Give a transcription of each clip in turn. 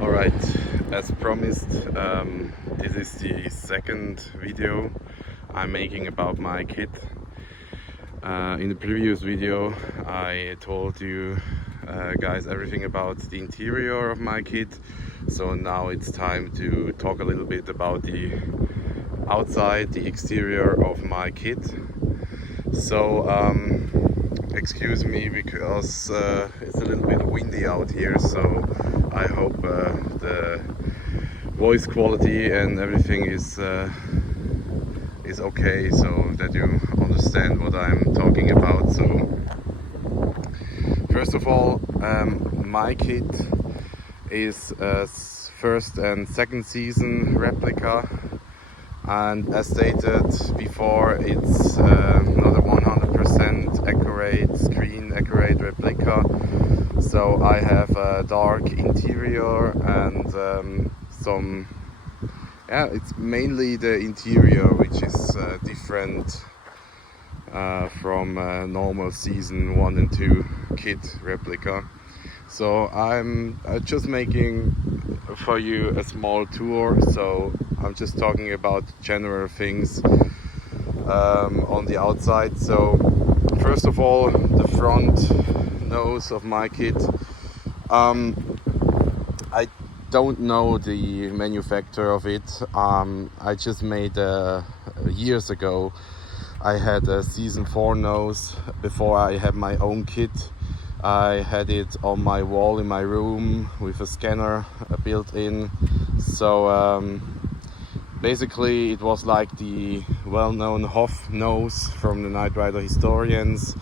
Alright, as promised, this is the second video I'm making about my kit. In the previous video I told you guys everything about the interior of my kit, so now it's time to talk a little bit about the outside, the exterior of my kit. So excuse me because it's a little bit windy out here, so I hope the voice quality and everything is okay, so that you understand what I'm talking about. So first of all, my kit is first and second season replica, and as stated before, it's not a 100% accurate screen accurate replica. So I have a dark interior and it's mainly the interior which is different from normal season 1 and 2 kit replica. So I'm just making for you a small tour, so I'm just talking about general things on the outside. So first of all, the front nose of my kit. I don't know the manufacturer of it. I just made years ago. I had a season 4 nose before I had my own kit. I had it on my wall in my room with a scanner built in. So basically it was like the well-known Hoff nose from the Knight Rider historians.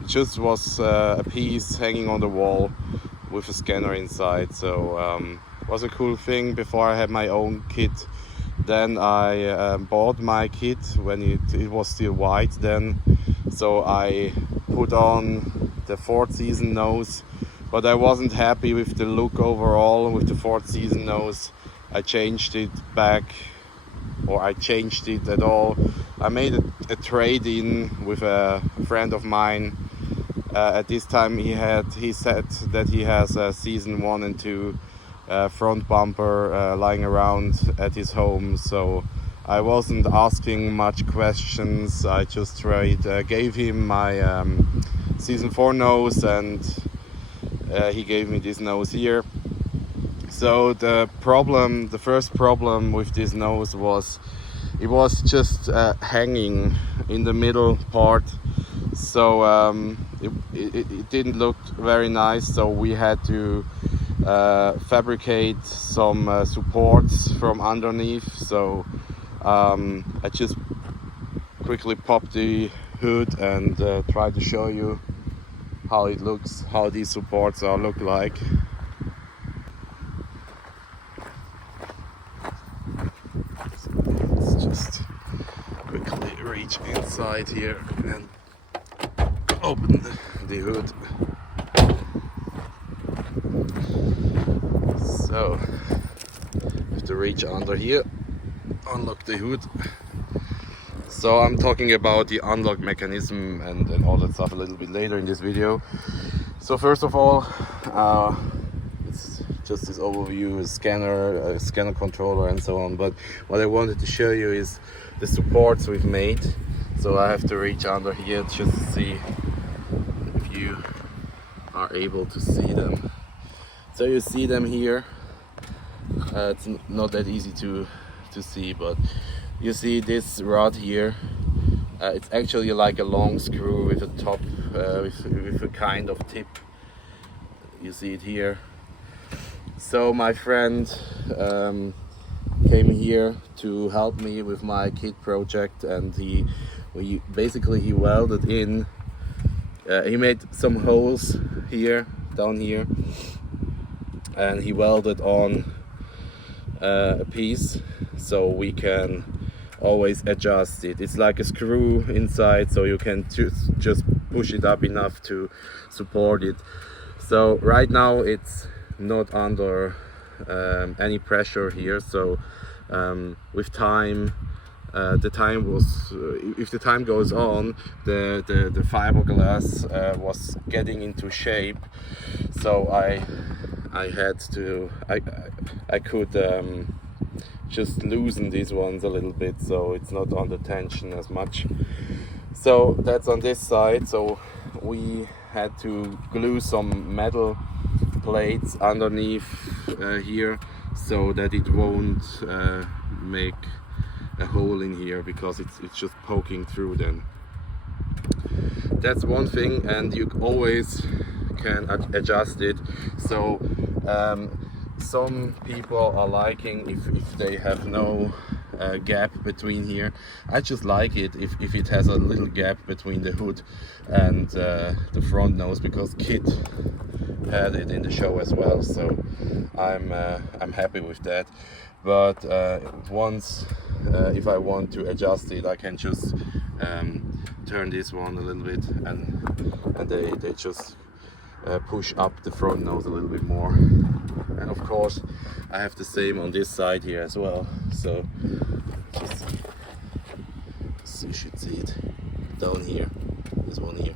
It just was a piece hanging on the wall with a scanner inside. So it was a cool thing before I had my own kit. Then I bought my kit when it was still white then. So I put on the 4th season nose, but I wasn't happy with the look overall with the 4th season nose. I changed it back, or I changed it at all. I made a trade-in with a friend of mine. At this time he said that he has a season 1 and 2 front bumper lying around at his home, so I wasn't asking much questions. I just gave him my season 4 nose, and he gave me this nose here. So the first problem with this nose was it was just hanging in the middle part. So it didn't look very nice, so we had to fabricate some supports from underneath. So I just quickly popped the hood and try to show you how it looks, how these supports look like. So let's just quickly reach inside here and open the hood. So have to reach under here, unlock the hood. So I'm talking about the unlock mechanism and all that stuff a little bit later in this video. So first of all, it's just this overview, a scanner controller and so on. But what I wanted to show you is the supports we've made. So I have to reach under here just to see if you are able to see them. So you see them here. It's not that easy to see, but you see this rod here. It's actually like a long screw with a top, with a kind of tip. You see it here. So my friend came here to help me with my kit project, and he welded in. He made some holes here, down here, and he welded on a piece so we can always adjust it. It's like a screw inside, so you can just push it up enough to support it. So right now it's not under any pressure here, so with time, if the time goes on, the fiberglass was getting into shape. So I I had to, I could just loosen these ones a little bit, so it's not under tension as much. So that's on this side. So we had to glue some metal plates underneath here, so that it won't make a hole in here, because it's just poking through then. That's one thing, and you always can adjust it. So some people are liking if they have no gap between here. I just like it if it has a little gap between the hood and the front nose, because K.I.T.T had it in the show as well, so I'm happy with that. But once if I want to adjust it, I can just turn this one a little bit, and they just push up the front nose a little bit more. And of course I have the same on this side here as well, so you should see it down here, this one here.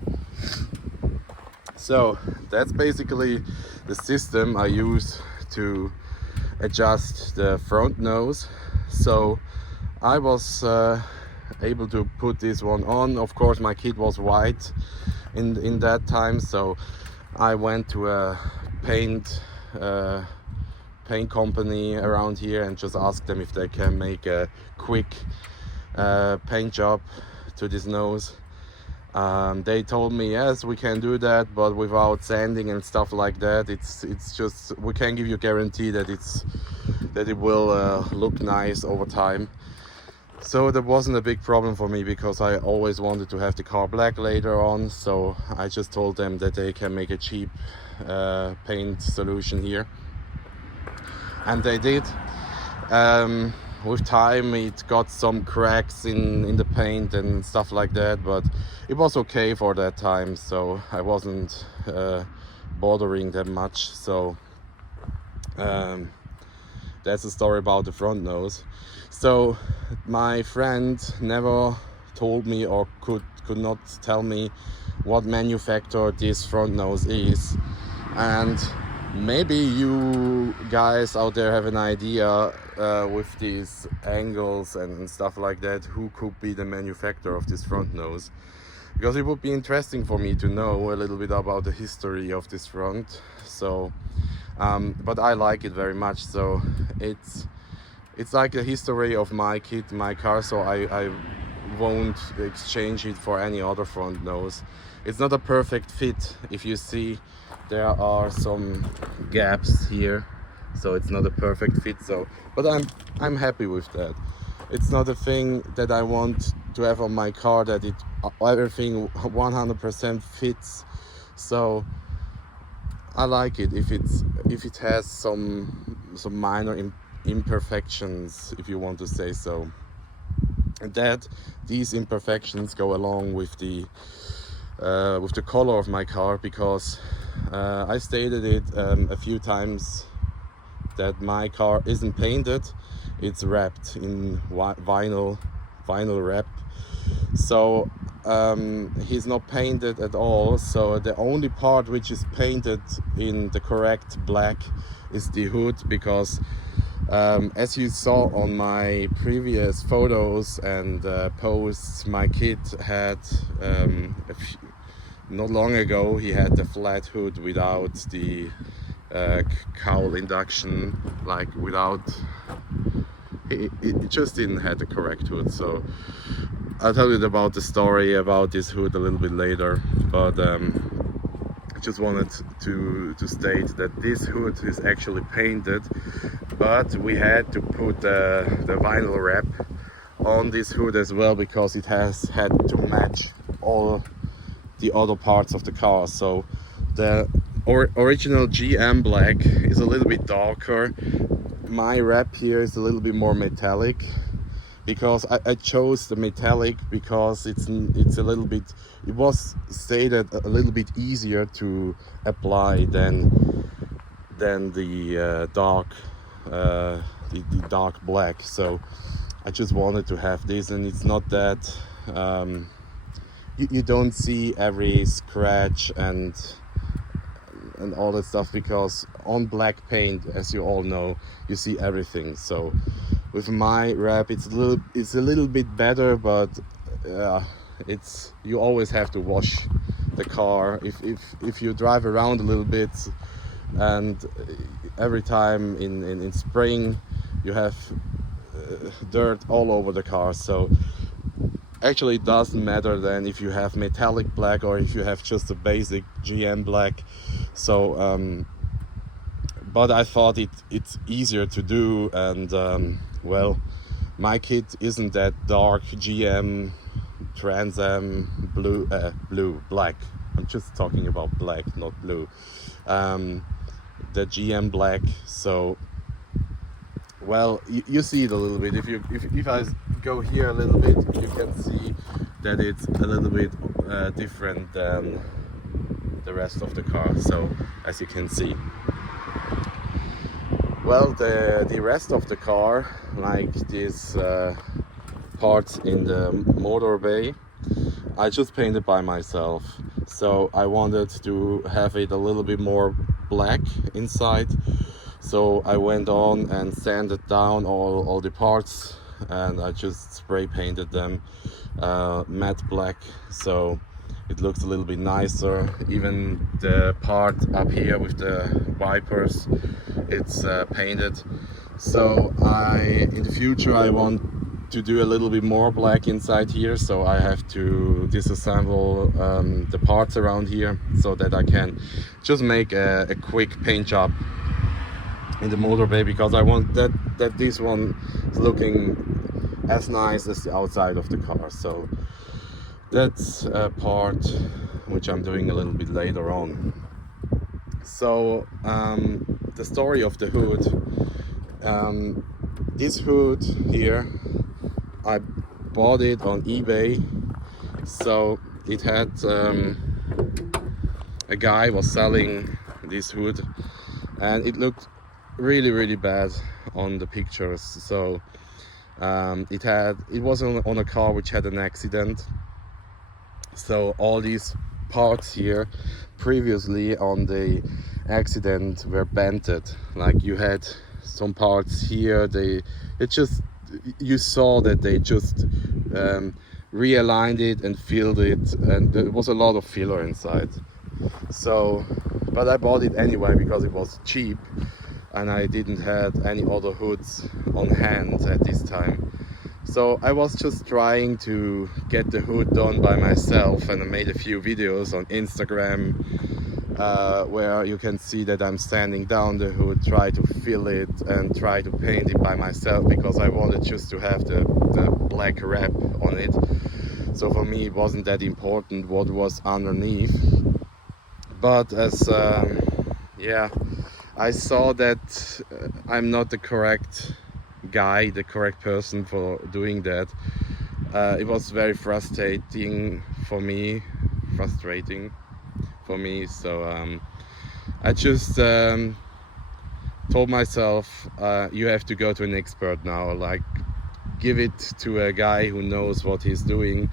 So that's basically the system I use to adjust the front nose. So I was able to put this one on. Of course my kit was white in that time, so I went to a paint company around here and just asked them if they can make a quick paint job to this nose. They told me yes, we can do that, but without sanding and stuff like that. It's just, we can't give you a guarantee that it will look nice over time. So that wasn't a big problem for me, because I always wanted to have the car black later on. So I just told them that they can make a cheap paint solution here, and they did. With time it got some cracks in the paint and stuff like that, but it was okay for that time, so I wasn't bothering that much. So that's the story about the front nose. So my friend never told me, or could not tell me, what manufacturer this front nose is. And maybe you guys out there have an idea with these angles and stuff like that, who could be the manufacturer of this front nose, because it would be interesting for me to know a little bit about the history of this front. So but I like it very much, so it's like a history of my kit, my car, so I won't exchange it for any other front nose. It's not a perfect fit. If you see, there are some gaps here, so it's not a perfect fit. So, but I'm happy with that. It's not a thing that I want to have on my car, that everything 100% fits. So I like it if it has some minor imperfections, if you want to say so. And that these imperfections go along with the color of my car, because I stated it a few times that my car isn't painted, it's wrapped in vinyl wrap. So he's not painted at all, so the only part which is painted in the correct black is the hood, because as you saw on my previous photos and posts, my kid had not long ago, he had the flat hood without the cowl induction, like without, it just didn't have the correct hood. So I'll tell you about the story about this hood a little bit later, but I just wanted to state that this hood is actually painted, but we had to put the vinyl wrap on this hood as well, because it has had to match all the other parts of the car. So the original GM black is a little bit darker. My wrap here is a little bit more metallic, because I chose the metallic because it's a little bit, it was stated a little bit easier to apply than the dark black. So I just wanted to have this, and it's not that you don't see every scratch and and all that stuff, because on black paint, as you all know, you see everything. So with my wrap, it's a little bit better, but you always have to wash the car if you drive around a little bit, and every time in spring you have dirt all over the car. So actually it doesn't matter then if you have metallic black or if you have just a basic GM black. So but I thought it's easier to do, and well, my kit isn't that dark GM Trans Am black. I'm just talking about black, not blue. The GM black. So well, you see it a little bit. If I go here a little bit, you can see that it's a little bit different than the rest of the car. So as you can see, well, the rest of the car, like these parts in the motor bay, I just painted by myself. So I wanted to have it a little bit more black inside. So I went on and sanded down all the parts, and I just spray painted them matte black, so it looks a little bit nicer. Even the part up here with the wipers, it's painted. So in the future I want to do a little bit more black inside here, so I have to disassemble the parts around here so that I can just make a quick paint job in the motor bay, because I want that this one is looking as nice as the outside of the car. So that's a part which I'm doing a little bit later on. So the story of the hood, this hood here, I bought it on eBay. So it had a guy was selling this hood, and it looked really bad on the pictures. So it was on a car which had an accident. So all these parts here previously on the accident were bented. Like you had some parts here, you saw that they just realigned it and filled it, and there was a lot of filler inside. So but I bought it anyway because it was cheap, and I didn't have any other hoods on hand at this time. So I was just trying to get the hood done by myself, and I made a few videos on Instagram where you can see that I'm sanding down the hood, try to fill it and try to paint it by myself, because I wanted just to have the black wrap on it. So for me it wasn't that important what was underneath. But as I saw that I'm not the correct guy, the correct person for doing that. It was very frustrating for me. So I just told myself, you have to go to an expert now, like give it to a guy who knows what he's doing.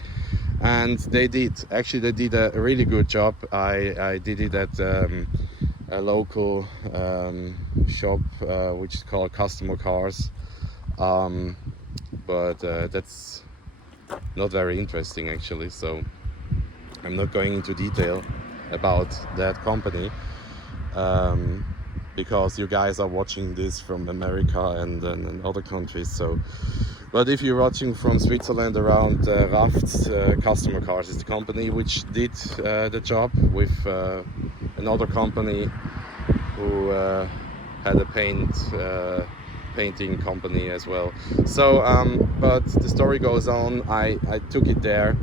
And they did a really good job. I did it at a local shop which is called Customer Cars, but that's not very interesting actually, so I'm not going into detail about that company, because you guys are watching this from America and other countries. So but if you're watching from Switzerland, around Rafts, Customer Cars is the company which did the job with another company who had a painting company as well. So but the story goes on. I took it there,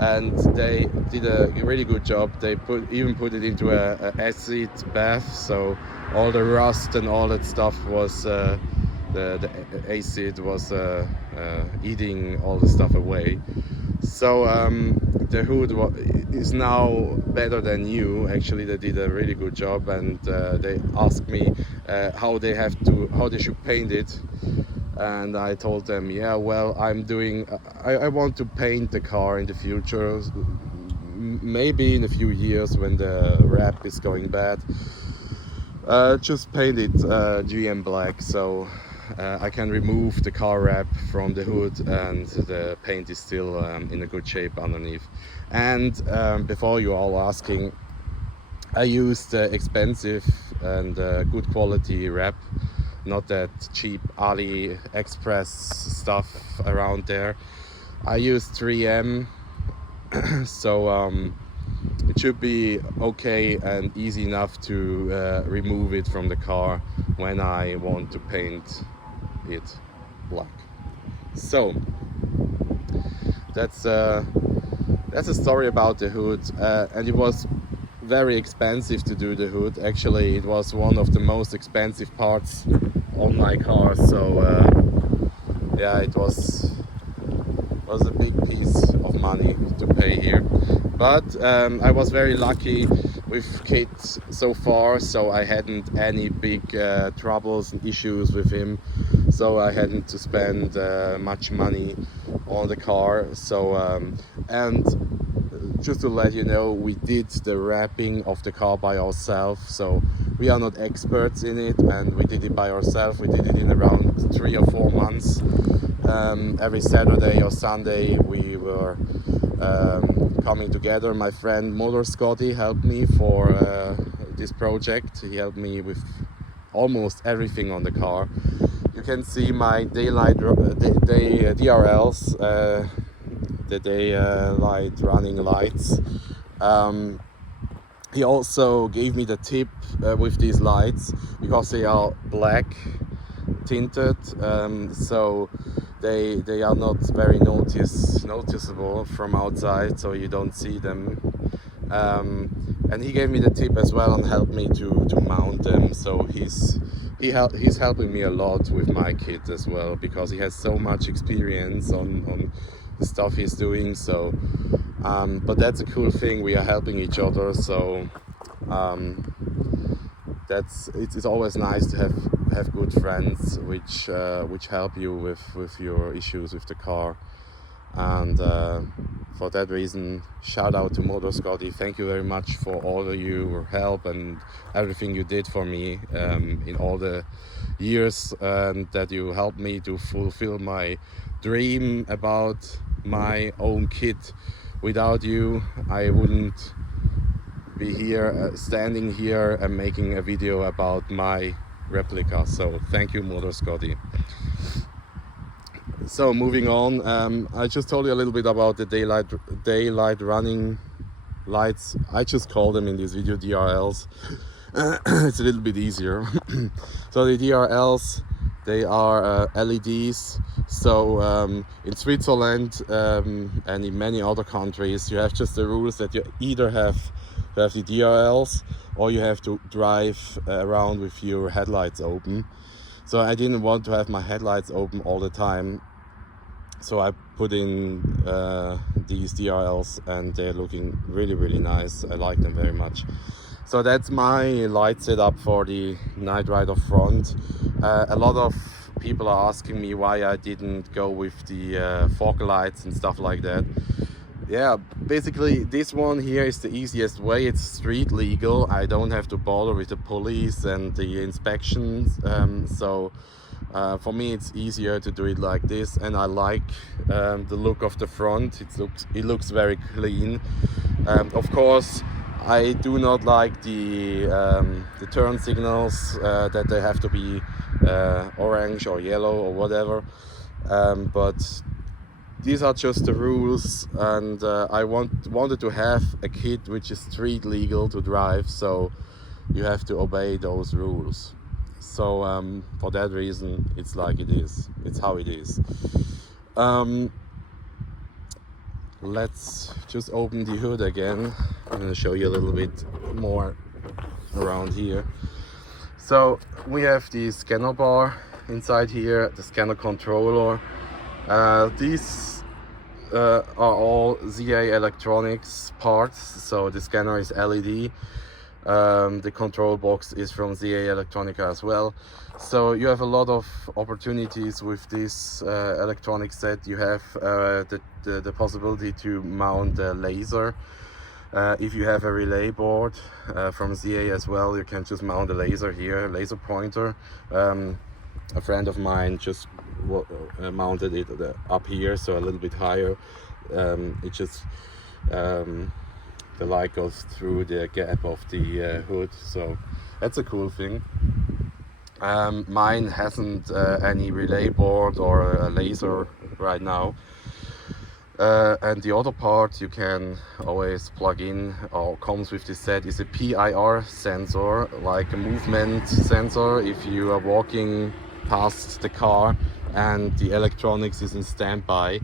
and they did a really good job. They even put it into a acid bath, so all the rust and all that stuff was the acid was eating all the stuff away. So the hood is now better than new. Actually, they did a really good job, and they asked me how they should paint it, and I told them, yeah, well, I want to paint the car in the future, maybe in a few years when the wrap is going bad, just paint it GM black, so I can remove the car wrap from the hood and the paint is still in a good shape underneath. And before you all asking, I used expensive and good quality wrap, not that cheap AliExpress stuff around there. I used 3M, so it should be okay and easy enough to remove it from the car when I want to paint it black. So that's a story about the hood, and it was very expensive to do the hood. Actually, it was one of the most expensive parts on my car, so yeah, it was a big piece of money to pay here. But I was very lucky with K.I.T.T so far, so I hadn't any big troubles and issues with him, so I hadn't to spend much money on the car. So and just to let you know, we did the wrapping of the car by ourselves, so we are not experts in it, and we did it by ourselves. We did it in around 3 or 4 months. Every Saturday or Sunday we were coming together. My friend Motor Scotty helped me for this project. He helped me with almost everything on the car. You can see my daylight DRLs, the daylight running lights. He also gave me the tip with these lights because they are black tinted, so they are not very noticeable from outside, so you don't see them. And he gave me the tip as well and helped me to mount them. So he's helping me a lot with my kit as well, because he has so much experience on the stuff he's doing. So but that's a cool thing, we are helping each other. So it's always nice to have good friends which help you with your issues with the car. And for that reason, shout out to Motor Scotty. Thank you very much for all of your help and everything you did for me in all the years, and that you helped me to fulfill my dream about my own kit. Without you, I wouldn't be here, standing here and making a video about my replica. So thank you, Motor Scotty. So moving on, I just told you a little bit about the daylight running lights. I just call them in this video DRLs. It's a little bit easier. So the DRLs, they are LEDs. So in Switzerland and in many other countries, you have just the rules that you either have to have the DRLs or you have to drive around with your headlights open. So I didn't want to have my headlights open all the time, so I put in these DRLs, and they're looking really nice. I like them very much. So that's my light setup for the Night Rider front. A lot of people are asking me why I didn't go with the fog lights and stuff like that. Yeah, basically this one here is the easiest way. It's street legal. I don't have to bother with the police and the inspections. So for me it's easier to do it like this, and I like the look of the front. It looks very clean. Of course, I do not like the turn signals, that they have to be orange or yellow or whatever. But these are just the rules, and I wanted to have a kit which is street legal to drive, so you have to obey those rules. So for that reason, it's like it is. It's how it is. Let's just open the hood again. I'm going to show you a little bit more around here. So we have the scanner bar inside here, the scanner controller. These are all ZA Electronics parts, so the scanner is LED. The control box is from ZA Electronica as well. So you have a lot of opportunities with this electronic set. You have the possibility to mount a laser. If you have a relay board from ZA as well, you can just mount a laser here, a laser pointer. A friend of mine just mounted it up here, so a little bit higher. It just the light goes through the gap of the hood, so that's a cool thing. Mine hasn't any relay board or a laser right now. And the other part you can always plug in, or comes with this set, is a PIR sensor, like a movement sensor. If you are walking past the car and the electronics is in standby,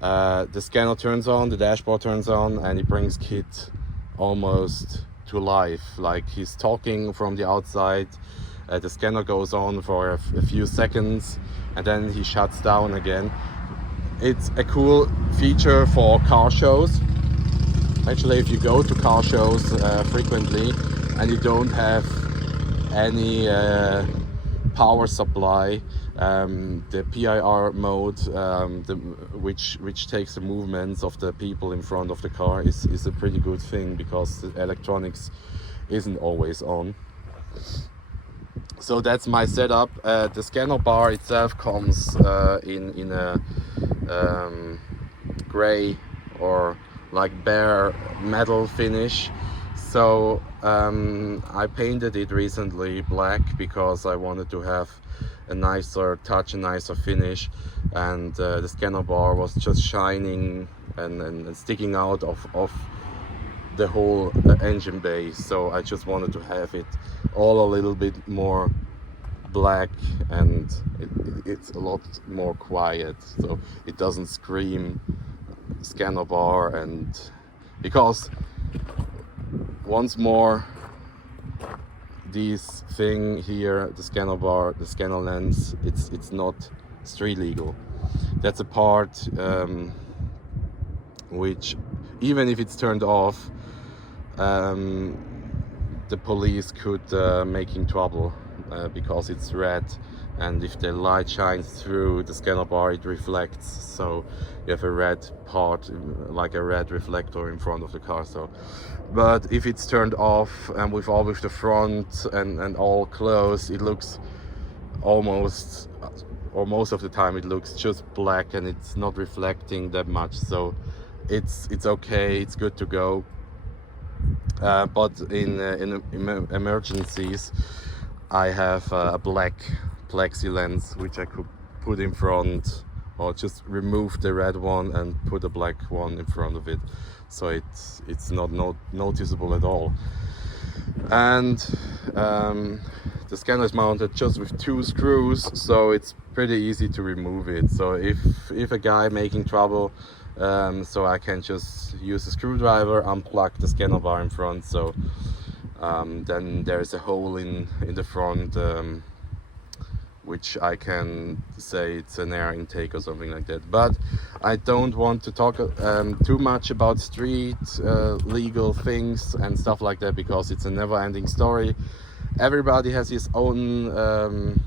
the scanner turns on, the dashboard turns on, and it brings K.I.T.T almost to life. Like he's talking from the outside, the scanner goes on for a few seconds, and then he shuts down again. It's a cool feature for car shows. Actually, if you go to car shows frequently and you don't have any power supply, the PIR mode, which takes the movements of the people in front of the car, is a pretty good thing, because the electronics isn't always on. So that's my setup. The scanner bar itself comes in a gray or like bare metal finish. So I painted it recently black because I wanted to have a nicer touch, a nicer finish, and the scanner bar was just shining and sticking out of the whole engine bay. So I just wanted to have it all a little bit more black, and it's a lot more quiet, so it doesn't scream scanner bar. And because once more, this thing here, the scanner bar, the scanner lens, it's not street legal. That's a part which, even if it's turned off, the police could making trouble because it's red, and if the light shines through the scanner bar, it reflects, so you have a red part, like a red reflector in front of the car. So, but if it's turned off and with the front and all closed, it looks almost, or most of the time, it looks just black, and it's not reflecting that much. So it's okay, it's good to go. But in emergencies, I have a black plexi lens which I could put in front, or just remove the red one and put a black one in front of it, so it's not noticeable at all. And the scanner is mounted just with 2 screws, so it's pretty easy to remove it. So if a guy making trouble, so I can just use a screwdriver, unplug the scanner bar in front, so then there's a hole in the front, which I can say it's an air intake or something like that. But I don't want to talk too much about street legal things and stuff like that, because it's a never-ending story. Everybody has his own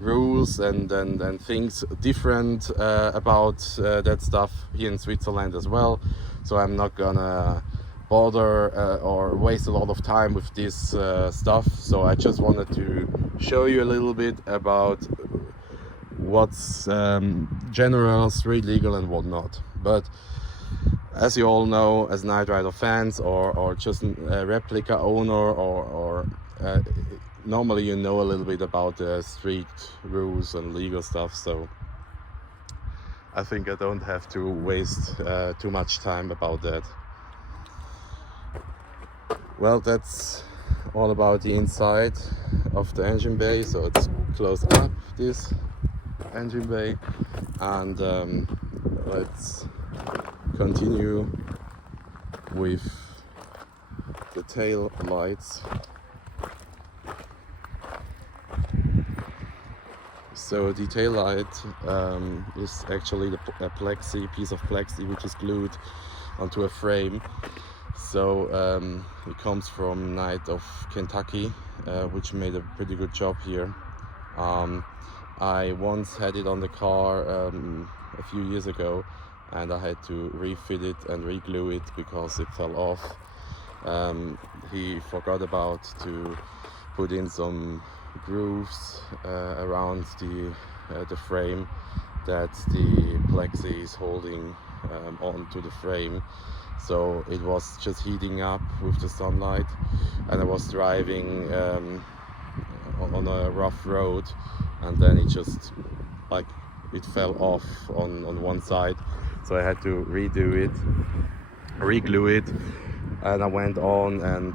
rules and things different about that stuff here in Switzerland as well. So I'm not gonna bother or waste a lot of time with this stuff. So I just wanted to show you a little bit about what's general street legal and whatnot. But as you all know, as Night Rider fans or just a Replica owner, or normally you know a little bit about the street rules and legal stuff, so I think I don't have to waste too much time about that. Well, that's all about the inside of the engine bay. So let's close up this engine bay, and let's continue with the tail lights. So the tail light is actually a piece of plexi which is glued onto a frame. So it comes from Knight of Kentucky, which made a pretty good job here. I once had it on the car a few years ago, and I had to refit it and re-glue it because it fell off. He forgot about to put in some grooves around the frame that the plexi is holding onto the frame. So it was just heating up with the sunlight, and I was driving on a rough road, and then it just it fell off on one side, so I had to reglue it, and I went on and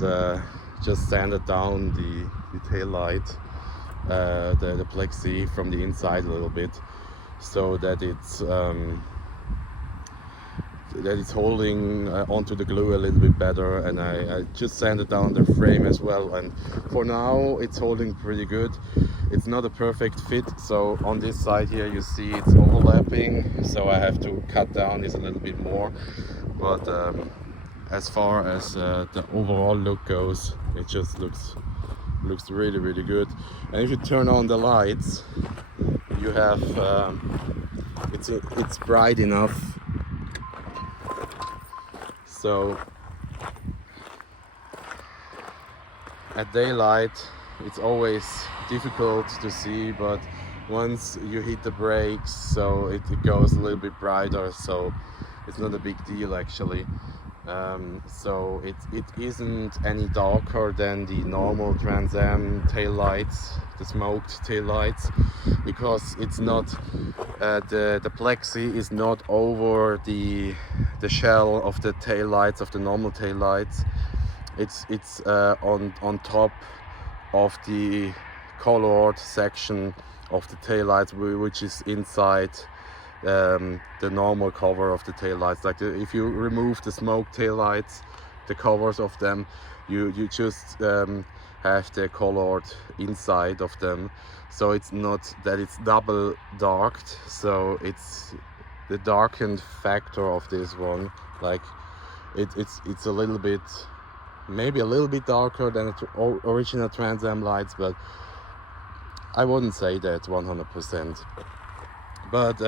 just sanded down the tail light, the plexi from the inside a little bit, so that it's holding onto the glue a little bit better, and I just sanded down the frame as well, and for now it's holding pretty good. It's not a perfect fit, so on this side here you see it's overlapping, so I have to cut down this a little bit more, but as far as the overall look goes, it just looks really good. And if you turn on the lights, you have it's bright enough. So at daylight it's always difficult to see, but once you hit the brakes, so it goes a little bit brighter, so it's not a big deal actually. So it isn't any darker than the normal Trans Am tail lights, the smoked tail lights, because it's not the plexi is not over the shell of the tail lights, of the normal tail lights. It's on top of the colored section of the tail lights, which is inside the normal cover of the tail lights. Like if you remove the smoke tail lights, the covers of them, you just have the colored inside of them. So it's not that it's double darked, so it's the darkened factor of this one. Like it's a little bit, maybe a little bit darker than the original Trans Am lights, but I wouldn't say that 100%. But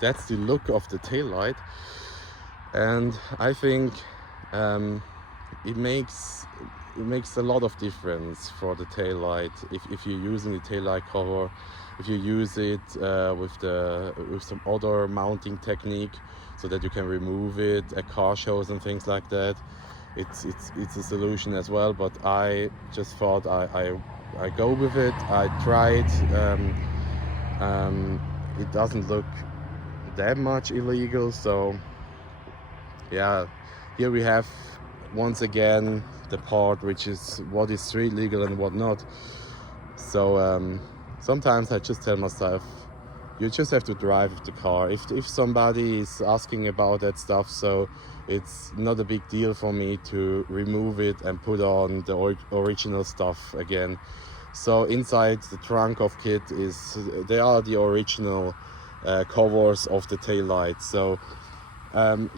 that's the look of the tail light, and I think it makes a lot of difference for the tail light if you're using the tail light cover. If you use it with some other mounting technique, so that you can remove it at car shows and things like that, it's a solution as well. But I just thought I go with it. I tried. It doesn't look that much illegal, so yeah, here we have once again the part which is what is street legal and what not. So sometimes I just tell myself, you just have to drive the car. If somebody is asking about that stuff, so it's not a big deal for me to remove it and put on the original stuff again. So inside the trunk of K.I.T.T they are the original covers of the tail lights. So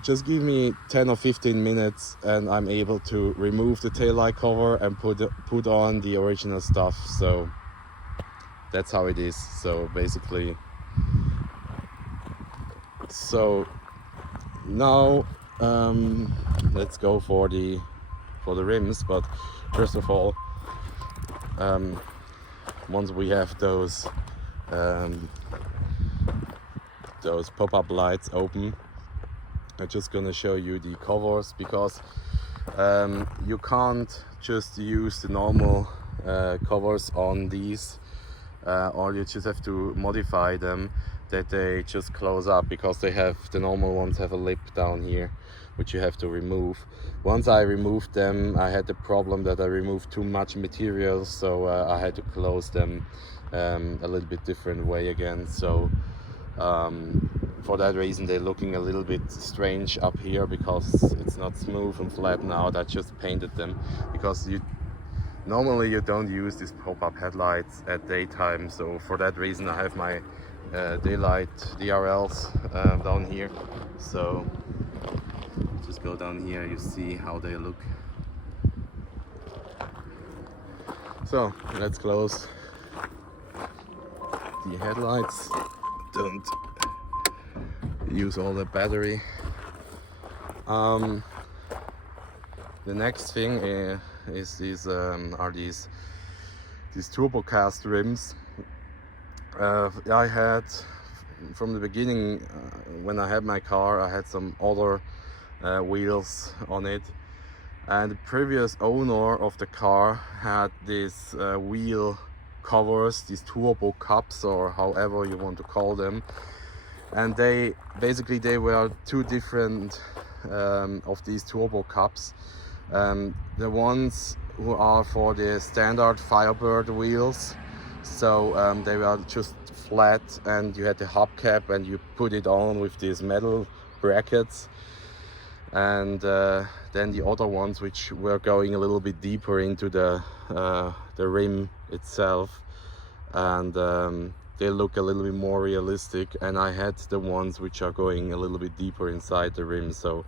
just give me 10 or 15 minutes and I'm able to remove the tail light cover and put on the original stuff. So that's how it is. So basically, so now let's go for the rims. But first of all, once we have those pop-up lights open, I'm just gonna show you the covers, because you can't just use the normal covers on these, or you just have to modify them that they just close up, because the normal ones have a lip down here which you have to remove. Once I removed them, I had the problem that I removed too much material, so I had to close them a little bit different way again. So for that reason they're looking a little bit strange up here, because it's not smooth and flat now. I just painted them, because normally you don't use these pop-up headlights at daytime, so for that reason I have my daylight DRLs down here. So just go down here, you see how they look. So let's close the headlights. Don't use all the battery. The next thing is these turbo cast rims. I had from the beginning, when I had my car, I had some other wheels on it, and the previous owner of the car had these wheel covers, these turbo cups, or however you want to call them, and they were two different of these turbo cups. The ones who are for the standard Firebird wheels, so they were just flat, and you had the hubcap and you put it on with these metal brackets, and then the other ones which were going a little bit deeper into the rim itself, and they look a little bit more realistic, and I had the ones which are going a little bit deeper inside the rim. So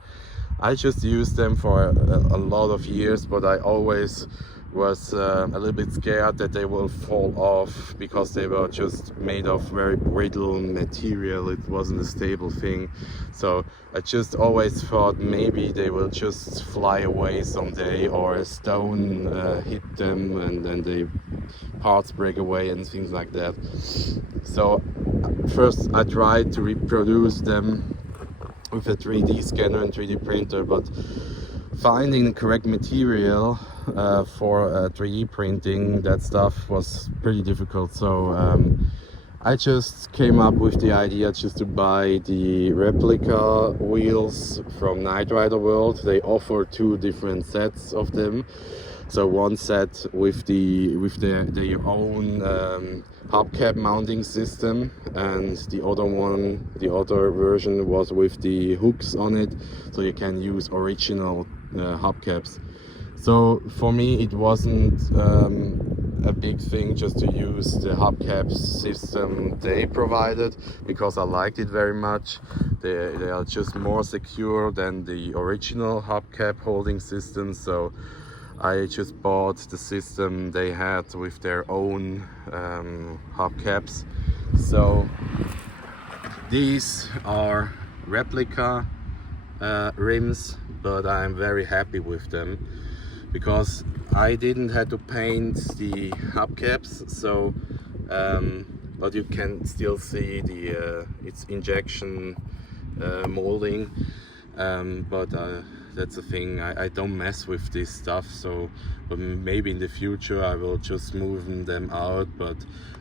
I just used them for a lot of years, but I always was a little bit scared that they will fall off, because they were just made of very brittle material. It wasn't a stable thing, so I just always thought maybe they will just fly away someday, or a stone hit them and then the parts break away and things like that. So first I tried to reproduce them with a 3D scanner and 3D printer, but finding the correct material for 3D printing that stuff was pretty difficult. So I just came up with the idea just to buy the Replica wheels from Knight Rider World. They offer two different sets of them. So one set with their own hubcap mounting system, and the other version was with the hooks on it, so you can use original hubcaps. So for me it wasn't a big thing just to use the hubcap system they provided, because I liked it very much. They are just more secure than the original hubcap holding system, so I just bought the system they had with their own hubcaps. So these are Replica rims, but I'm very happy with them, because I didn't have to paint the hubcaps. So but you can still see the its injection molding, but that's the thing, I don't mess with this stuff. So but maybe in the future I will just move them out, but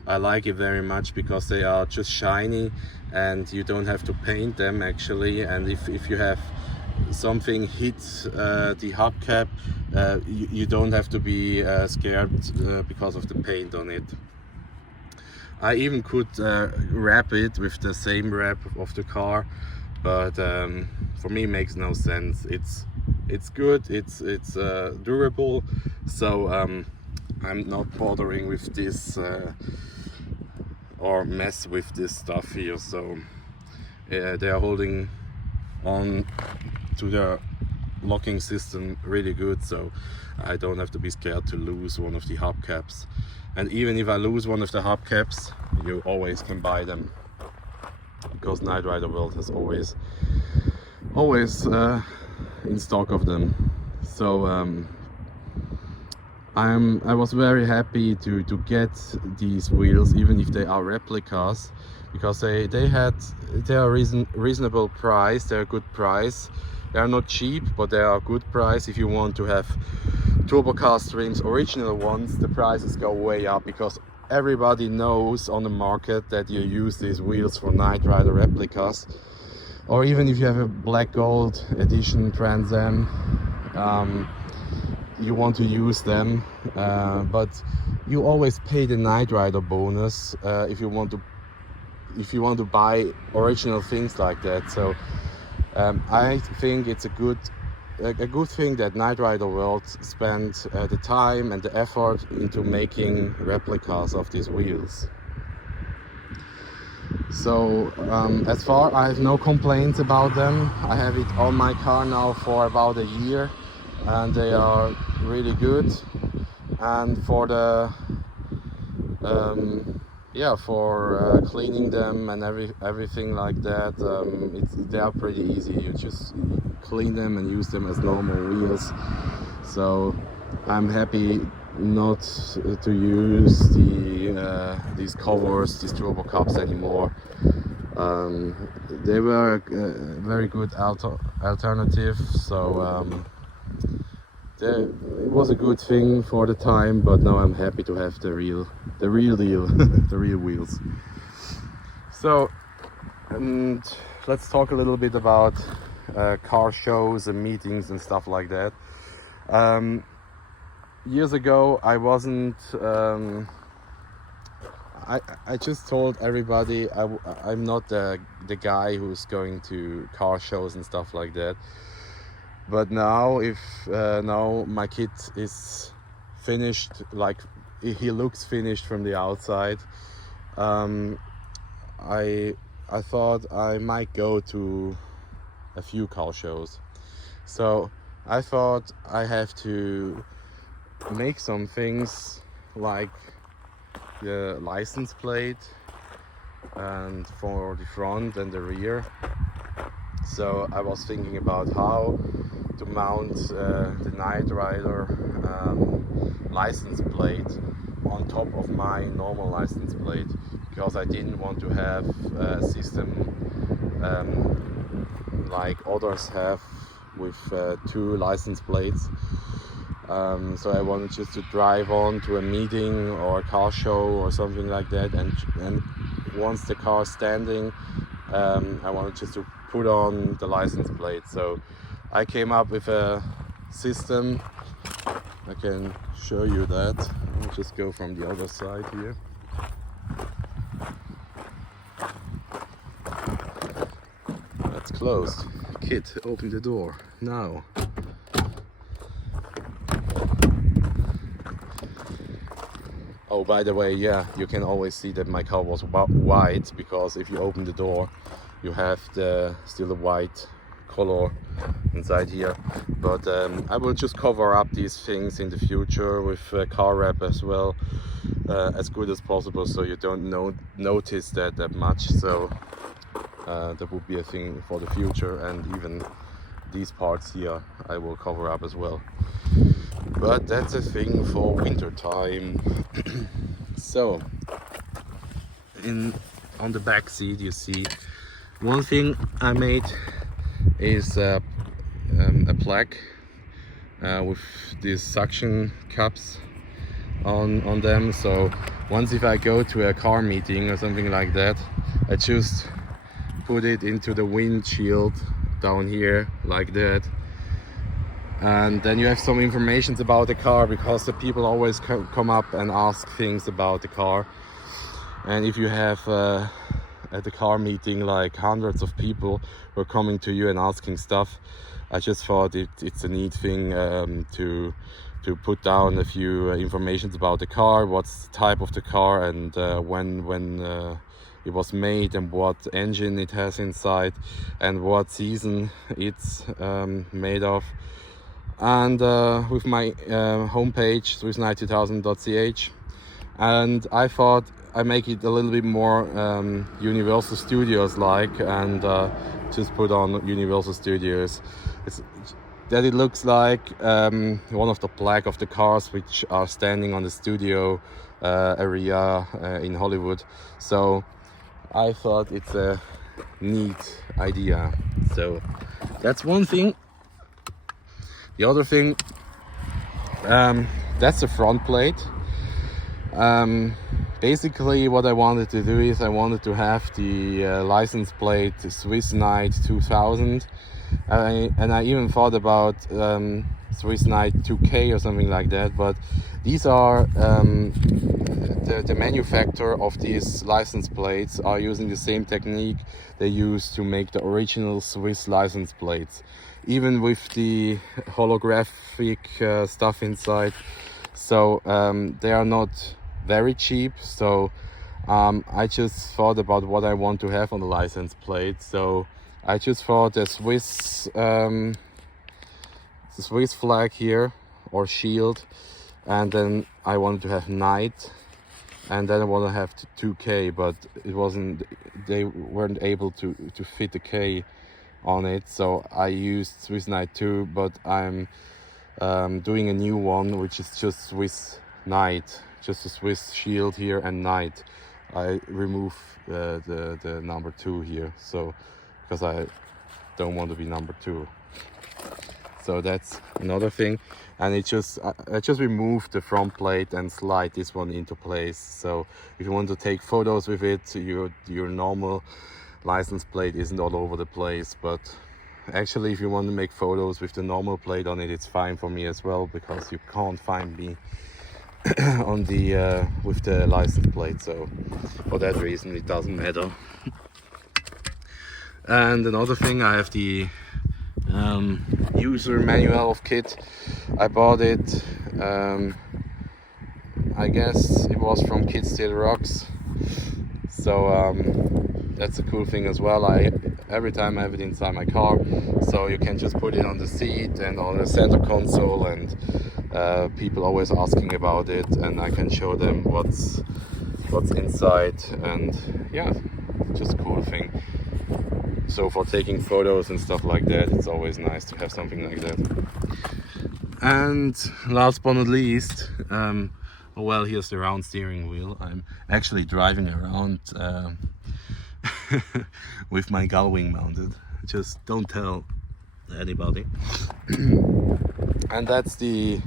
I like it very much because they are just shiny and you don't have to paint them actually. And if you have something hit the hubcap, you don't have to be scared because of the paint on it. I even could wrap it with the same wrap of the car, but for me it makes no sense. It's good, it's durable, so I'm not bothering with this or mess with this stuff here. So they are holding on to the locking system really good, so I don't have to be scared to lose one of the hubcaps. And even if I lose one of the hubcaps, you always can buy them, because Knight Rider World has always in stock of them. So I was very happy to get these wheels, even if they are replicas, because they are reasonable price. They're a good price. They are not cheap, but they are a good price. If you want to have turbocast rims, original ones, the prices go way up, because everybody knows on the market that you use these wheels for Knight Rider replicas. Or even if you have a black gold edition Trans Am, you want to use them, but you always pay the Knight Rider bonus if you want to buy original things like that. So I think it's a good thing that Knight Rider World spent the time and the effort into making replicas of these wheels. So as far, I have no complaints about them. I have it on my car now for about a year, and they are really good. And for the for cleaning them and everything like that, they are pretty easy. You just clean them and use them as normal wheels. So I'm happy not to use these covers, these turbo cups anymore. They were a very good alternative, so it was a good thing for the time, but now I'm happy to have the real deal, the real wheels. So, and let's talk a little bit about car shows and meetings and stuff like that. Years ago, I wasn't. I just told everybody I'm not the guy who's going to car shows and stuff like that. But now, if now my kid is finished, like he looks finished from the outside, I thought I might go to a few car shows. So I thought I have to make some things like the license plate and for the front and the rear. So I was thinking about how to mount the Knight Rider license plate on top of my normal license plate, because I didn't want to have a system like others have with two license plates. So I wanted just to drive on to a meeting or a car show or something like that, and once the car's standing, I wanted just to put on the license plate. So I came up with a system. I can show you that. I'll just go from the other side here. That's closed. Kid, open the door now. Oh, by the way, yeah, you can always see that my car was white, because if you open the door, you have still the white color inside here. But I will just cover up these things in the future with car wrap as well, as good as possible, so you don't notice that much. So that would be a thing for the future, and even these parts here I will cover up as well. But that's a thing for winter time. So on the back seat, you see one thing I made is a plaque with these suction cups on them. So once if I go to a car meeting or something like that, I just put it into the windshield down here like that. And then you have some information about the car, because the people always come up and ask things about the car. And if you have at the car meeting like hundreds of people who are coming to you and asking stuff, I just thought it's a neat thing to put down a few informations about the car, what's the type of the car, and when it was made, and what engine it has inside, and what season it's made of. And with my homepage, swiss2000.ch, and I thought I make it a little bit more Universal Studios like, and just put on Universal Studios. That it looks like one of the plaque of the cars which are standing on the studio area in Hollywood. So I thought it's a neat idea. So that's one thing. The other thing, that's the front plate. Basically what I wanted to do is I wanted to have the license plate Swiss Knight 2000, and I even thought about Swiss Knight 2K or something like that, but these are the manufacturer of these license plates are using the same technique they used to make the original Swiss license plates, even with the holographic stuff inside. So they are not very cheap. So I just thought about what I want to have on the license plate. So I just thought the Swiss flag here, or shield, and then I wanted to have Knight, and then I want to have 2K, but it wasn't, they weren't able to fit the K on it, so I used Swiss Knight 2, but I'm doing a new one, which is just Swiss Knight, just a Swiss shield here and Knight. I remove the number 2 here, so because I don't want to be number 2. So that's another thing, and I just removed the front plate and slide this one into place. So if you want to take photos with it, your normal license plate isn't all over the place. But actually, if you want to make photos with the normal plate on it, it's fine for me as well, because you can't find me on the with the license plate. So for that reason, it doesn't matter. And another thing, I have the user manual of K.I.T.T. I bought it, I guess it was from K.I.T.T Still Rocks. So that's a cool thing as well. Every time I have it inside my car, so you can just put it on the seat and on the center console, and people always asking about it, and I can show them what's inside, and yeah, just a cool thing. So for taking photos and stuff like that, it's always nice to have something like that. And last but not least, well, here's the round steering wheel. I'm actually driving around with my gull wing mounted. Just don't tell anybody. And that's the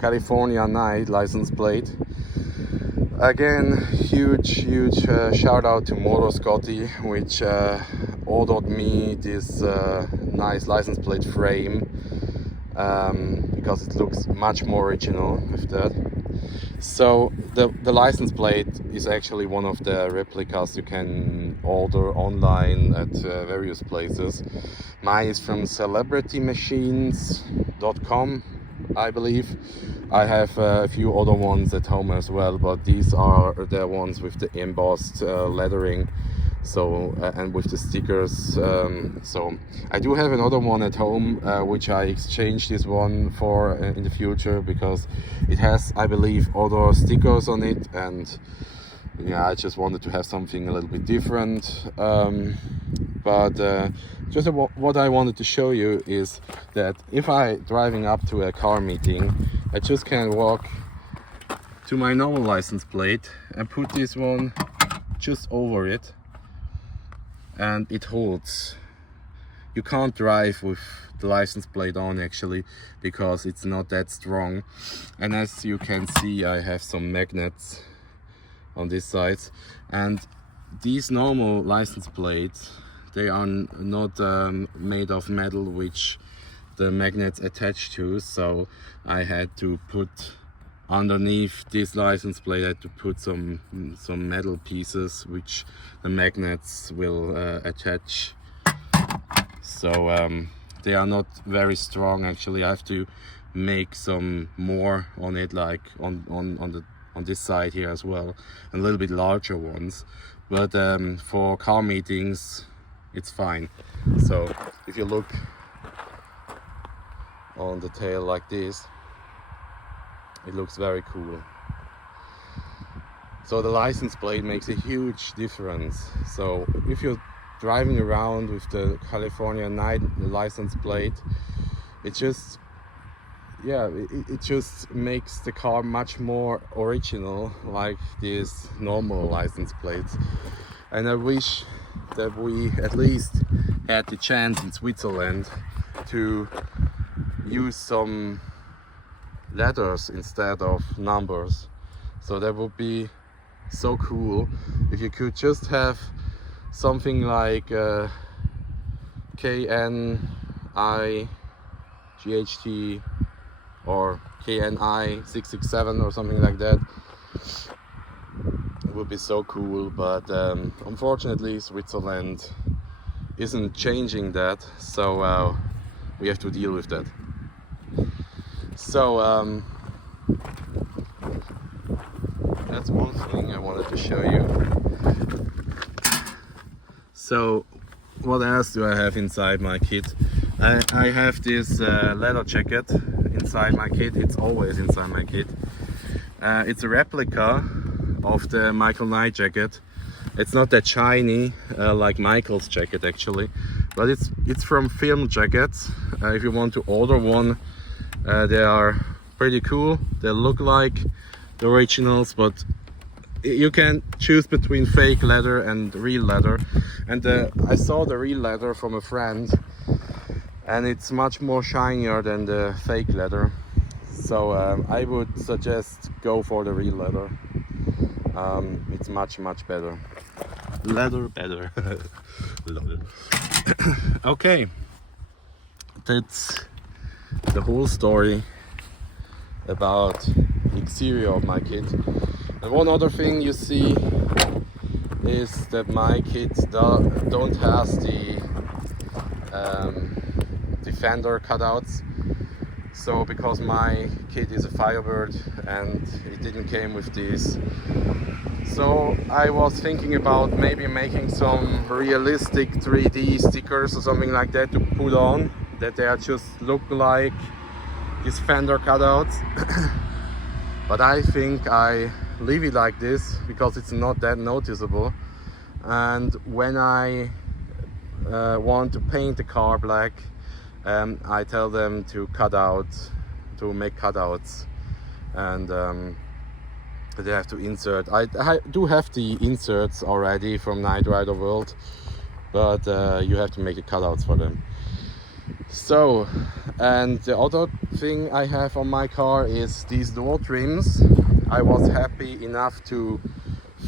California Knight license plate. Again, huge shout out to Motor Scotty, which ordered me this nice license plate frame, because it looks much more original with that. So the license plate is actually one of the replicas you can order online at various places. Mine is from celebritymachines.com, I believe. I have a few other ones at home as well, but these are the ones with the embossed lettering, so and with the stickers. So I do have another one at home, which I exchanged this one for in the future, because it has, I believe, other stickers on it, and yeah, I just wanted to have something a little bit different. But just what I wanted to show you is that if I driving up to a car meeting, I just can walk to my normal license plate and put this one just over it, and it holds. You can't drive with the license plate on actually, because it's not that strong. And as you can see, I have some magnets on this side, and these normal license plates, they are not made of metal which the magnets attach to, so I had to put underneath this license plate, I had to put some metal pieces which the magnets will attach. So they are not very strong actually. I have to make some more on it, like on this side here as well, and a little bit larger ones. But for car meetings, it's fine. So if you look on the tail like this, it looks very cool. So the license plate makes a huge difference. So if you're driving around with the California Knight license plate, it just, yeah, it just makes the car much more original, like these normal license plates. And I wish that we at least had the chance in Switzerland to use some letters instead of numbers. So that would be so cool if you could just have something like K.N.I.G.H.T or K.N.I. 667 or something like that. It would be so cool, but unfortunately Switzerland isn't changing that, so we have to deal with that. So that's one thing I wanted to show you. So what else do I have inside my kit? I have this leather jacket inside my kit. It's always inside my kit. It's a replica of the Michael Knight jacket. It's not that shiny like Michael's jacket actually, but it's from Film Jackets. If you want to order one, They are pretty cool. They look like the originals, but you can choose between fake leather and real leather. And I saw the real leather from a friend, and it's much more shinier than the fake leather. So I would suggest go for the real leather. It's much better. Leather better. Okay, that's the whole story about the exterior of my kit. And one other thing you see is that my kit don't have the fender cutouts. So because my kit is a Firebird and it didn't came with these, so I was thinking about maybe making some realistic 3D stickers or something like that to put on, that they are just look like these fender cutouts. But I think I leave it like this because it's not that noticeable. And when I want to paint the car black, I tell them to make cutouts, and they have to insert. I do have the inserts already from Knight Rider World, but you have to make the cutouts for them. So, and the other thing I have on my car is these door trims. I was happy enough to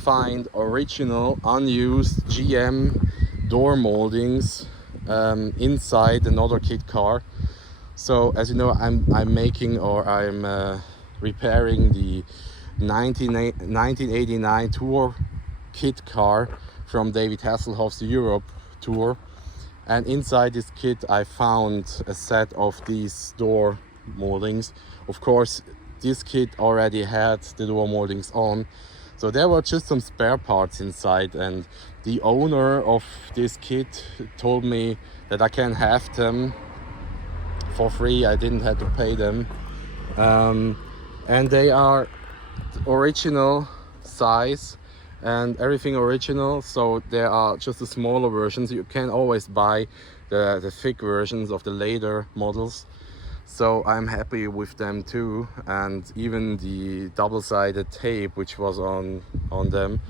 find original unused GM door moldings inside another kit car. So as you know, I'm repairing the 1989 tour kit car from David Hasselhoff's Europe tour, and inside this kit I found a set of these door moldings. Of course, this kit already had the door moldings on, so there were just some spare parts inside, and the owner of this kit told me that I can have them for free. I didn't have to pay them, and they are original size and everything original, so there are just the smaller versions. You can always buy the thick versions of the later models, so I'm happy with them too. And even the double-sided tape which was on them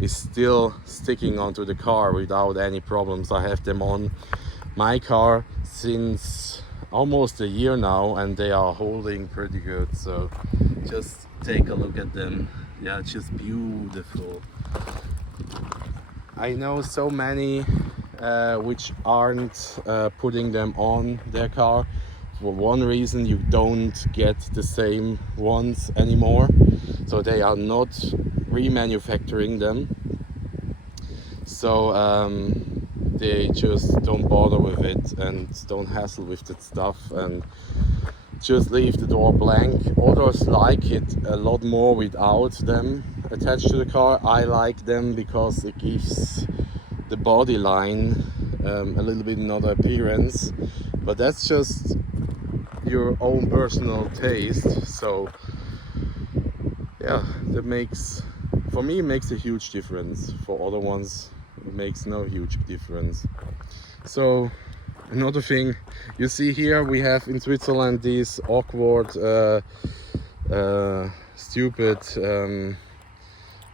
is still sticking onto the car without any problems. I have them on my car since almost a year now, and they are holding pretty good. So just take a look at them. Yeah, it's just beautiful. I know so many which aren't putting them on their car. For one reason, you don't get the same ones anymore, so they are not remanufacturing them. So they just don't bother with it and don't hassle with that stuff and just leave the door blank. Others like it a lot more without them attached to the car. I like them because it gives the body line a little bit another appearance, but that's just your own personal taste. So yeah, that makes, for me, it makes a huge difference. For other ones, it makes no huge difference. So another thing you see here, we have in Switzerland these awkward stupid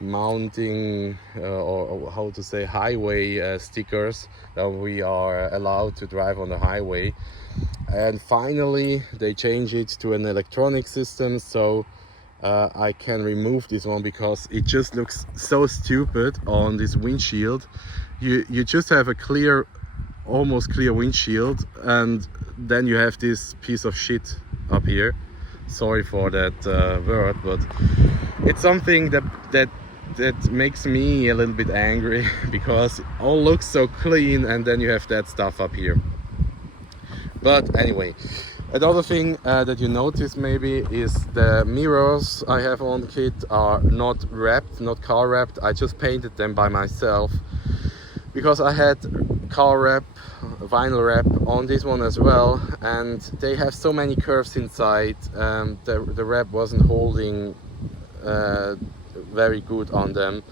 mounting or how to say, highway stickers that we are allowed to drive on the highway. And finally they change it to an electronic system, so I can remove this one because it just looks so stupid on this windshield. You just have a clear, almost clear windshield, and then you have this piece of shit up here. Sorry for that word, but it's something that makes me a little bit angry because it all looks so clean and then you have that stuff up here. But anyway, another thing that you notice maybe is the mirrors I have on the kit are not wrapped, not car wrapped. I just painted them by myself because I had car wrap, vinyl wrap on this one as well, and they have so many curves inside. The wrap wasn't holding very good on them,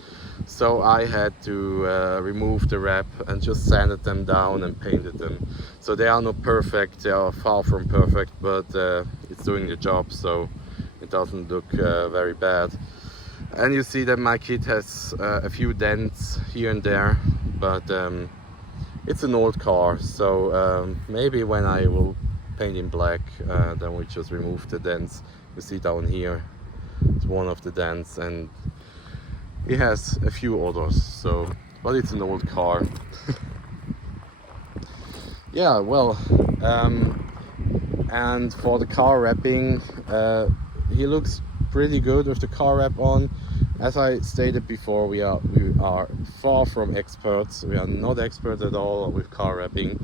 So I had to remove the wrap and just sanded them down and painted them. So they are not perfect, they are far from perfect, but it's doing the job, so it doesn't look very bad. And you see that my kit has a few dents here and there, but it's an old car, so maybe when I will paint in black, then we just remove the dents. You see down here, it's one of the dents, and it has a few others, so, but it's an old car. Yeah, well, and for the car wrapping, he looks pretty good with the car wrap on. As I stated before, we are far from experts. We are not experts at all with car wrapping.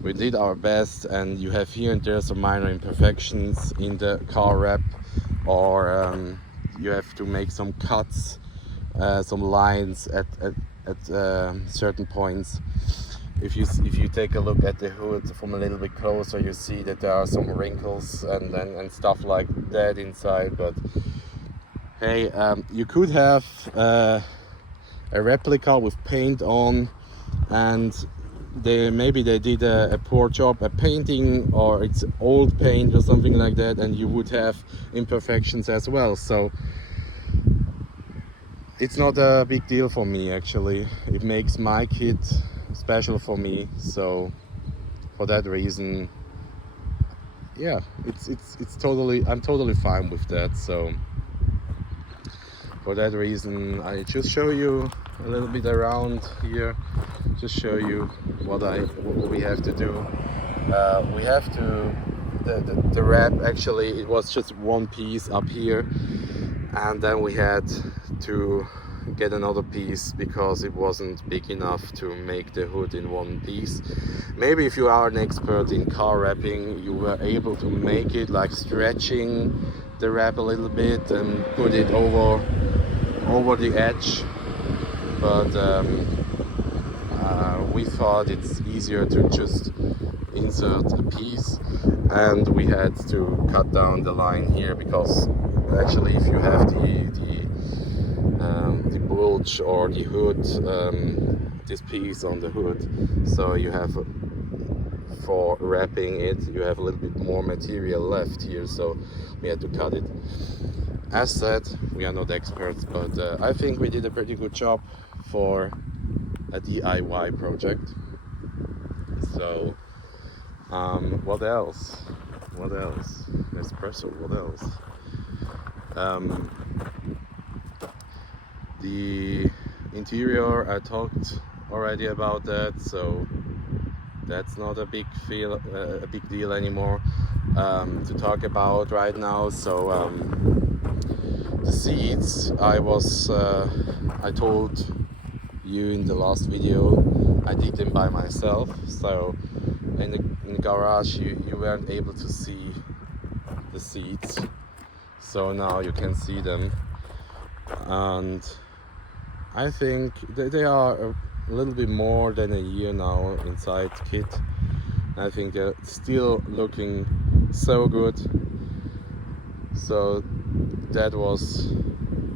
We did our best, and you have here and there some minor imperfections in the car wrap, or you have to make some cuts, some lines at certain points. If you take a look at the hood from a little bit closer, you see that there are some wrinkles and stuff like that inside. But hey, you could have a replica with paint on, and maybe they did a poor job at painting, or it's old paint or something like that, and you would have imperfections as well. So it's not a big deal for me, actually. It makes my kit special for me, so for that reason, yeah, I'm totally fine with that. So for that reason, I just show you a little bit around here, just show you what we have to do. We have to the wrap, actually it was just one piece up here, and then we had to get another piece because it wasn't big enough to make the hood in one piece. Maybe if you are an expert in car wrapping, you were able to make it like stretching the wrap a little bit and put it over the edge, but we thought it's easier to just insert a piece, and we had to cut down the line here, because actually if you have the bulge or the hood, this piece on the hood, so you have, for wrapping it, you have a little bit more material left here, so we had to cut it. As said, we are not experts, but I think we did a pretty good job for a DIY project. So what else? Espresso, what else? The interior, I talked already about that, so that's not a big deal anymore to talk about right now. So the seats, I told you in the last video, I did them by myself. So in the garage you weren't able to see the seats, so now you can see them, and I think they are a little bit more than a year now inside kit. I think they're still looking so good, so that was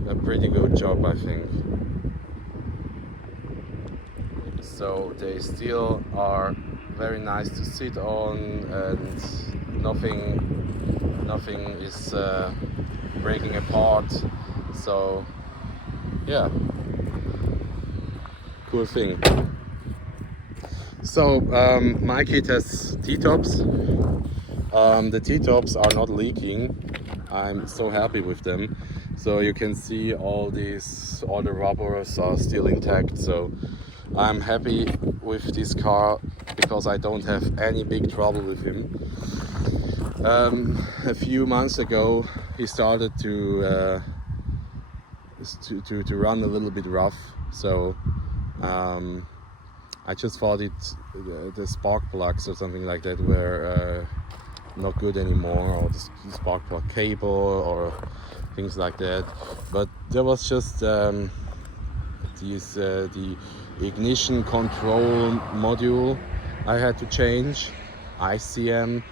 a pretty good job, I think. So they still are very nice to sit on, and nothing is breaking apart, so yeah, cool thing. So my kit has T-tops. The T-tops are not leaking. I'm so happy with them. So you can see all the rubbers are still intact. So I'm happy with this car because I don't have any big trouble with him. A few months ago he started to run a little bit rough. So I just thought the spark plugs or something like that were not good anymore, or the spark plug cable or things like that. But there was just the ignition control module I had to change, ICM,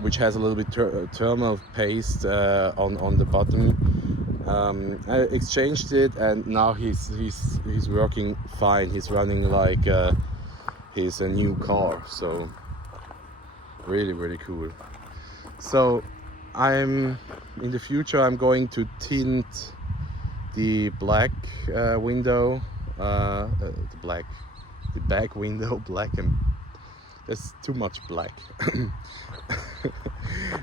which has a little bit thermal paste on the bottom, I exchanged it, and now he's working fine. He's running like he's a new car, so really cool. So in the future I'm going to tint the black window, the back window black, and there's too much black.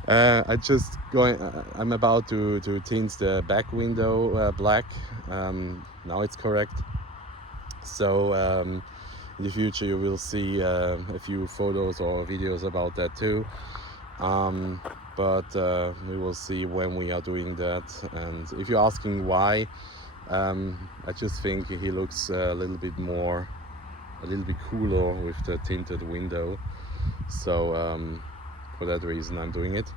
I'm about to tint the back window black. Now it's correct. So in the future you will see a few photos or videos about that too. But we will see when we are doing that. And if you're asking why, I just think he looks a little bit cooler with the tinted window. So for that reason I'm doing it,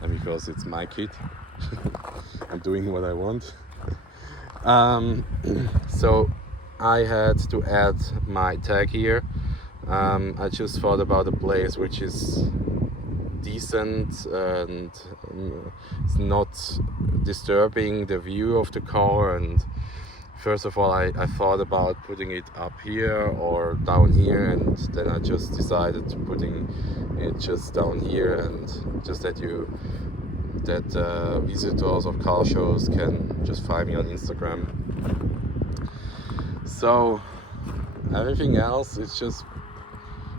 and because it's my kit. I'm doing what I want. So I had to add my tag here. I just thought about a place which is decent and it's not disturbing the view of the car. And first of all I thought about putting it up here or down here, and then I just decided to putting it just down here, and just that visitors of car shows can just find me on Instagram. So everything else is just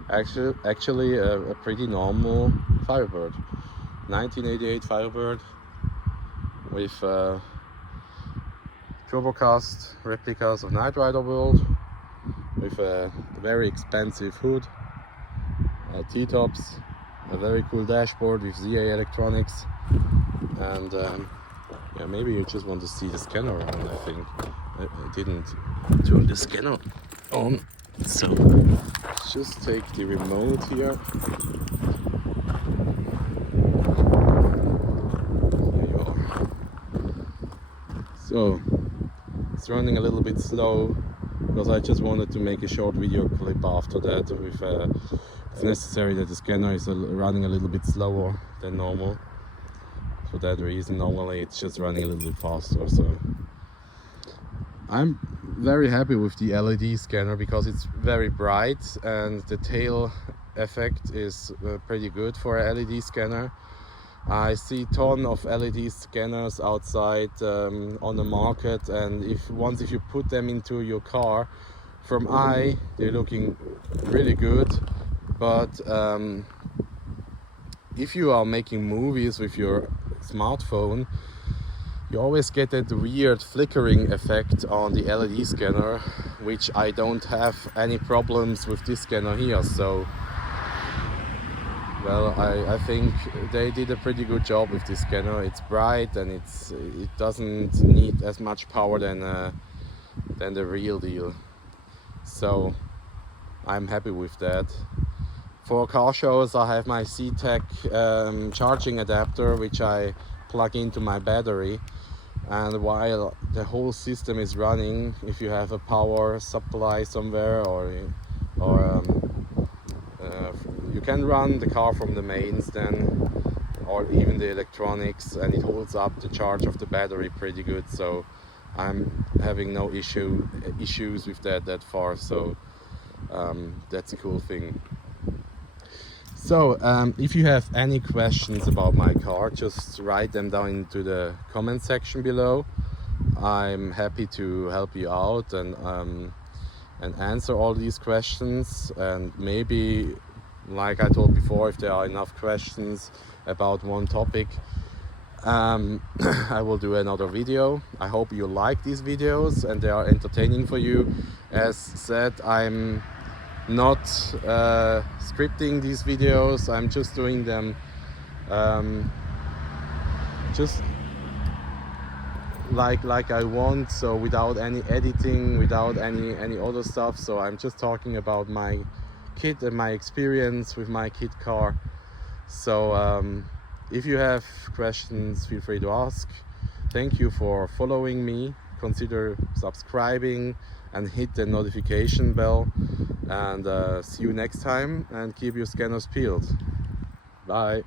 actually a pretty normal Firebird, 1988 Firebird with turbocast replicas of Knight Rider World, with a very expensive hood, T-tops, a very cool dashboard with ZA electronics, and yeah, maybe you just want to see the scanner around. I think I didn't turn the scanner on, so just take the remote here. There you are. So it's running a little bit slow because I just wanted to make a short video clip after that. It's necessary that the scanner is running a little bit slower than normal. For that reason, normally it's just running a little bit faster. So I'm very happy with the LED scanner because it's very bright, and the tail effect is pretty good for a LED scanner. I see a ton of LED scanners outside on the market, and once you put them into your car, from eye they're looking really good, but if you are making movies with your smartphone, you always get that weird flickering effect on the LED scanner, which I don't have any problems with this scanner here. So well, I think they did a pretty good job with this scanner. It's bright, and it doesn't need as much power than the real deal. So I'm happy with that. For car shows I have my C-Tech charging adapter, which I plug into my battery, and while the whole system is running, if you have a power supply somewhere or you can run the car from the mains then, or even the electronics, and it holds up the charge of the battery pretty good. So I'm having no issues with that far. So that's a cool thing. So if you have any questions about my car, just write them down into the comment section below. I'm happy to help you out and answer all these questions, and maybe, like I told before, if there are enough questions about one topic, I will do another video. I hope you like these videos and they are entertaining for you. As said, I'm not scripting these videos, I'm just doing them just like I want, so without any editing, without any other stuff. So I'm just talking about my kit and my experience with my kit car. So if you have questions, feel free to ask. Thank you for following me. Consider subscribing and hit the notification bell, and see you next time, and keep your scanners peeled. Bye.